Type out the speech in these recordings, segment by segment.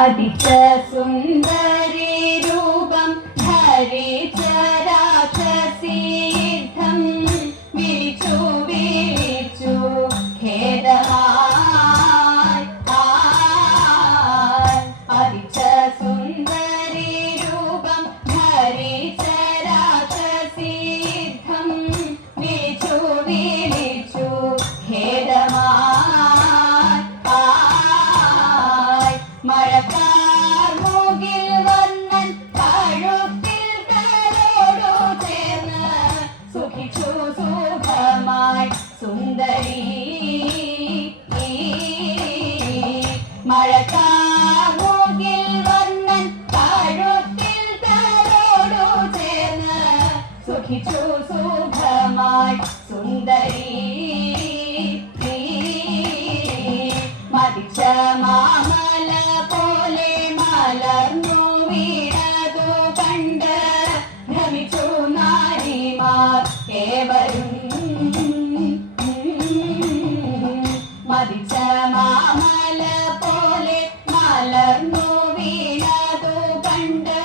അതിച്ച സുന്ദരി രൂപം ധരിച്ച രാക്ഷസീദ്ധം വിളിച്ചു വിളിച്ചു ഖേദമായി. അതിച്ച സുന്ദരി രൂപം ധരിച്ച രാക്ഷസീദ്ധം വിളിച്ചു വിളിച്ചു ഖേദമായി. മഴക്കാർ മൂകിൽ വന്നൻ കഴുത്തിൽ തലോടു ചേർന്ന് സുഖിച്ചു സുഖമായി സുന്ദരി. മഴക്കാർ മൂകിൽ വന്നൻ കഴുത്തിൽ തലോടു ചേർന്ന് സുഖിച്ചു സുഖമായി സുന്ദരി. മതിച്ച മാമല പോലെ മലർന്നു വീണതു കണ്ട് ഭ്രമിച്ചു നാരിമാർ ഏവരും. മതിച്ച മാമല പോലെ മലർന്നു വീണതു കണ്ട്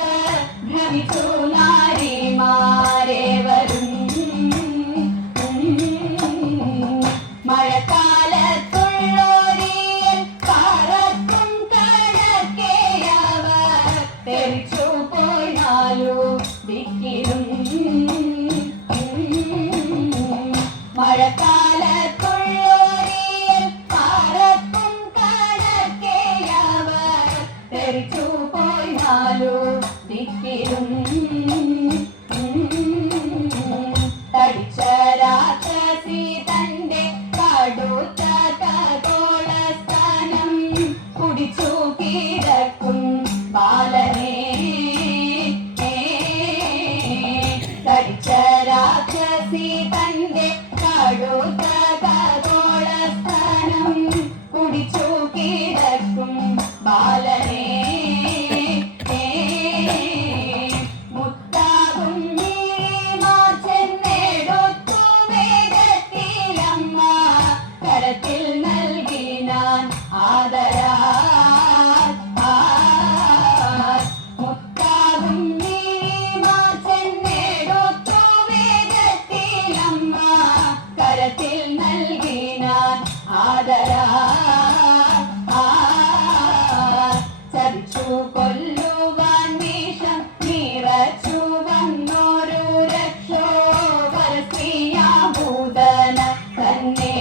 ഭ്രമിച്ചു നാരിമാരേവരും. മഴക്കാലത്തുള്ളോരിയൽ പറക്കും കടക്കേയവർ തെറിച്ചു പോയാലു ദിക്കിലും. മഴക്കാലത്തുള്ളോരിയൽ പറക്കും കടക്കേയവർ തെറിച്ചു പോയാലു ദിക്കിലും. തടിച്ച രാക്ഷസി തന്റെ കടുത്ത ഖഗോളസ്ഥാനം കുടിച്ചു കിടക്കും ബാലനെ. തടിച്ച രാക്ഷസി തന്റെ കടുത്ത ഖഗോളസ്ഥാനം കുടിച്ചു കിടക്കും ബാലനെ. മുത്താകും ചെന്നെടുത്തു വേഗത്തിലമ്മ കരത്തിൽ നൽകിനാൻ ആദരാൽ. മുത്താകും ചെന്നെടുത്തു വേഗത്തിലമ്മ കരത്തിൽ നൽകിനാൻ ആദരാൽ. ചതിച്ചു കൊല്ലുവാൻ വിഷം നിറച്ചു വന്നൊരു രക്ഷോവര സ്ത്രീയാഭൂതന തന്നെ.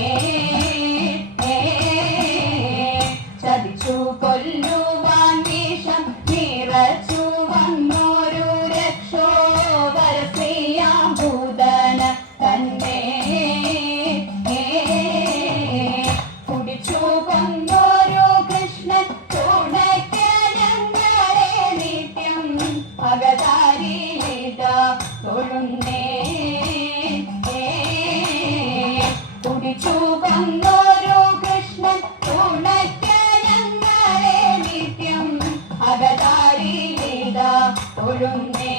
ചതിച്ചു കൊല്ലുവാൻ വിഷം നിറച്ചു വന്നൊരു രക്ഷോവര സ്ത്രീയാഭൂതന തന്നെ. കുടിച്ചു കൊന്നൊരു കൃഷ്ണൻ തുണയ്ക്കരങ്ങളെ നിത്യം അകതാരിലിത തൊഴുന്നേ. കുടിച്ചു കൊന്നൊരു കൃഷ്ണൻ തുണയ്ക്കരങ്ങളെ നിത്യം അകതാരിലിത തൊഴുന്നേ.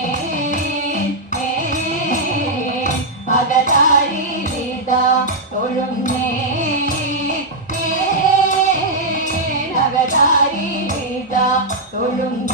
അകതാരിലിത തൊഴുന്നേ. അകതാരിലിത തൊഴുന്നേ.